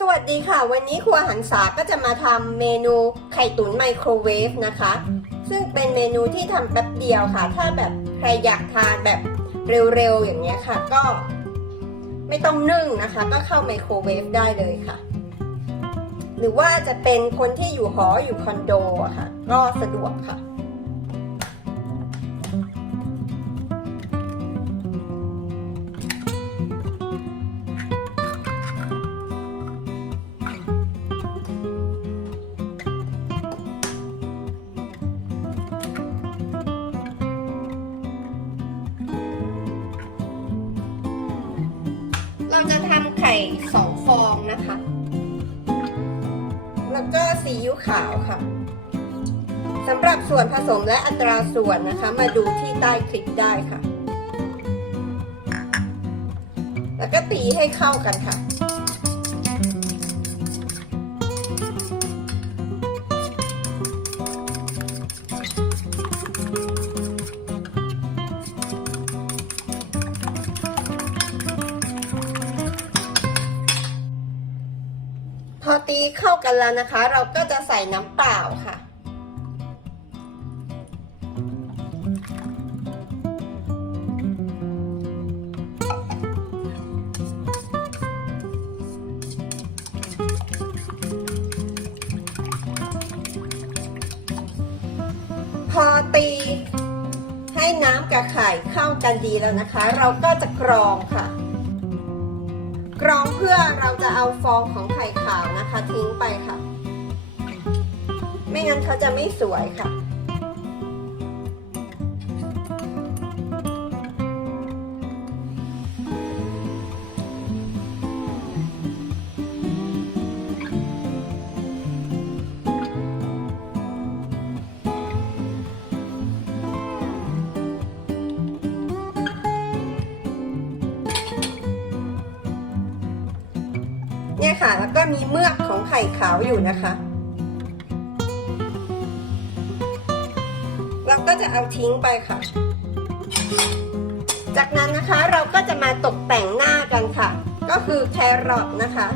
สวัสดีค่ะ วันนี้ครัวหันษาก็จะมาทำเมนูไข่ตุ๋นไมโครเวฟนะคะ ซึ่งเป็นเมนูที่ทำแป๊บเดียวค่ะ ถ้าแบบใครอยากทานแบบเร็วๆอย่างเงี้ยค่ะ ก็ไม่ต้องนึ่งนะคะ ก็เข้าไมโครเวฟได้เลยค่ะ หรือว่าจะเป็นคนที่อยู่หออยู่คอนโดค่ะ ก็สะดวกค่ะ จะทำไข่สองฟองนะคะ แล้วก็ซีอิ๊วขาวค่ะสำหรับส่วนผสมและอัตราส่วนนะคะ มาดูที่ใต้คลิปได้ค่ะ แล้วก็ตีให้เข้ากันค่ะ ตีเข้ากันแล้วนะคะ เราก็จะใส่น้ำเปล่าค่ะ พอตีให้น้ำกับไข่เข้ากันดีแล้วนะคะ เราก็จะกรองค่ะ กรองเพื่อเราจะเอาฟองของไข่ขาวนะคะ ทิ้งไปค่ะ ไม่งั้นเขาจะไม่สวยค่ะ เนี่ยค่ะ แล้วก็มีเมือกของไข่ขาวอยู่นะคะ เราก็จะเอาทิ้งไปค่ะ จากนั้นนะคะเราก็จะมาตกแต่งหน้ากันค่ะ ก็คือแครอทนะคะ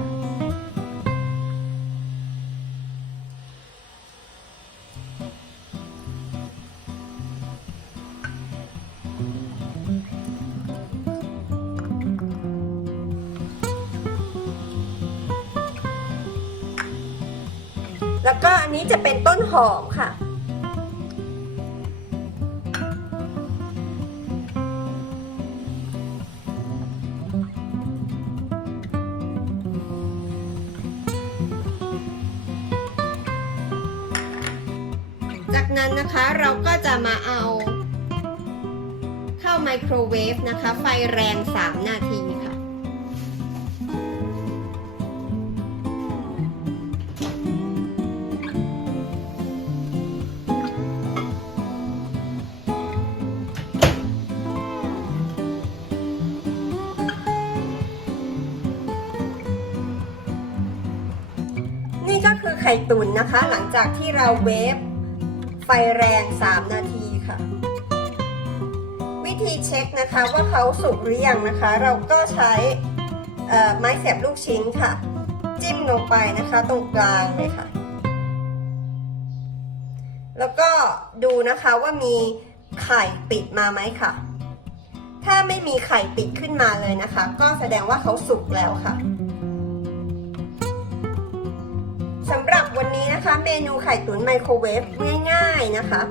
แล้วก็อันนี้จะเป็นต้นหอมค่ะจากนั้นนะคะเราก็จะมาเอาเข้าไมโครเวฟนะคะ ไฟแรง 3 นาที ไข่ตุ๋นนะคะ หลังจากที่เราเวฟไฟแรง 3 นาทีค่ะ วิธีเช็คนะคะว่าเขาสุกหรือยังนะคะ เราก็ใช้ไม้เสียบลูกชิ้นค่ะ จิ้มลงไปนะคะตรงกลางเลยค่ะ แล้วก็ดูนะคะว่ามีไข่ปิดมาไหมค่ะ ถ้าไม่มีไข่ปิดขึ้นมาเลยนะคะ ก็แสดงว่าเขาสุกแล้วค่ะ สำหรับวันนี้นะคะ เมนูไข่ตุ๋นไมโครเวฟง่าย ๆนะคะ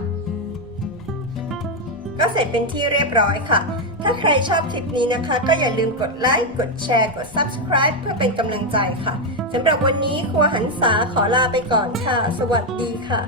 ก็เสร็จเป็นที่เรียบร้อยค่ะ ถ้าใครชอบคลิปนี้นะคะ ก็อย่าลืมกดไลค์ กดแชร์ กด Subscribe เพื่อเป็นกำลังใจค่ะสำหรับวันนี้ครัวหันษาขอลาไปก่อนค่ะ สวัสดีค่ะ